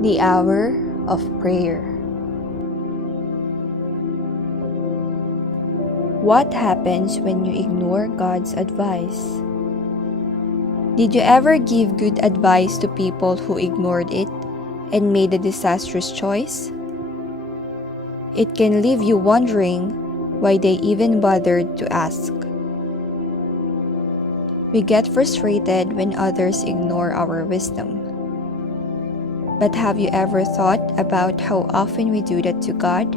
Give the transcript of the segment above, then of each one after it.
The hour of prayer. What happens when you ignore God's advice? Did you ever give good advice to people who ignored it and made a disastrous choice? It can leave you wondering why they even bothered to ask. We get frustrated when others ignore our wisdom. But have you ever thought about how often we do that to God?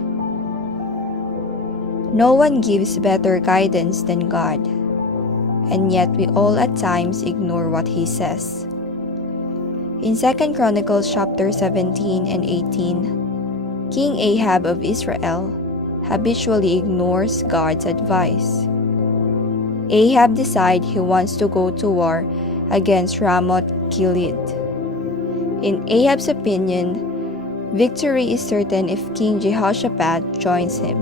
No one gives better guidance than God, and yet we all at times ignore what He says. In 2 Chronicles chapter 17 and 18, King Ahab of Israel habitually ignores God's advice. Ahab decides he wants to go to war against Ramoth Gilead. In Ahab's opinion, victory is certain if King Jehoshaphat joins him.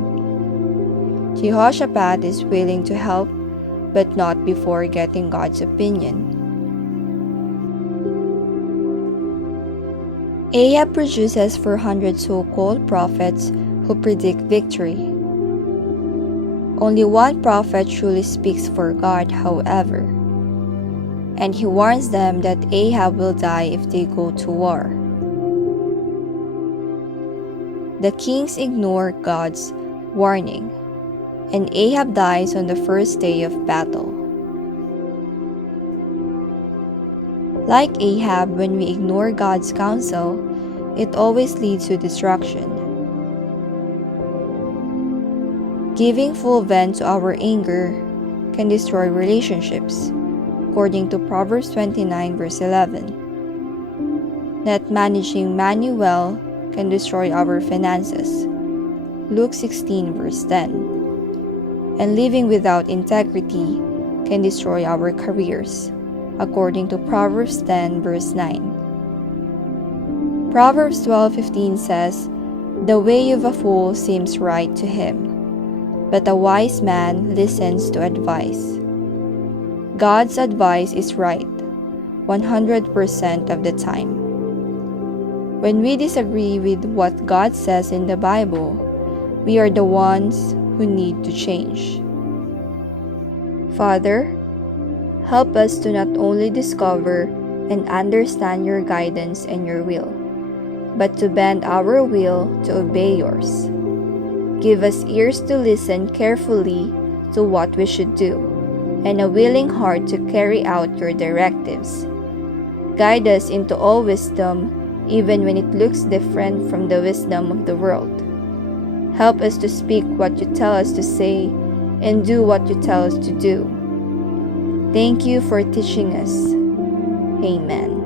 Jehoshaphat is willing to help, but not before getting God's opinion. Ahab produces 400 so-called prophets who predict victory. Only one prophet truly speaks for God, however, and he warns them that Ahab will die if they go to war. The kings ignore God's warning, and Ahab dies on the first day of battle. Like Ahab, when we ignore God's counsel, it always leads to destruction. Giving full vent to our anger can destroy relationships, according to Proverbs 29 verse 11. Not managing money well can destroy our finances, Luke 16 verse 10. And living without integrity can destroy our careers, according to Proverbs 10 verse 9. Proverbs 12:15 says, "The way of a fool seems right to him, but a wise man listens to advice." God's advice is right 100% of the time. When we disagree with what God says in the Bible, we are the ones who need to change. Father, help us to not only discover and understand your guidance and your will, but to bend our will to obey yours. Give us ears to listen carefully to what we should do, and a willing heart to carry out your directives. Guide us into all wisdom, even when it looks different from the wisdom of the world. Help us to speak what you tell us to say and do what you tell us to do. Thank you for teaching us. Amen.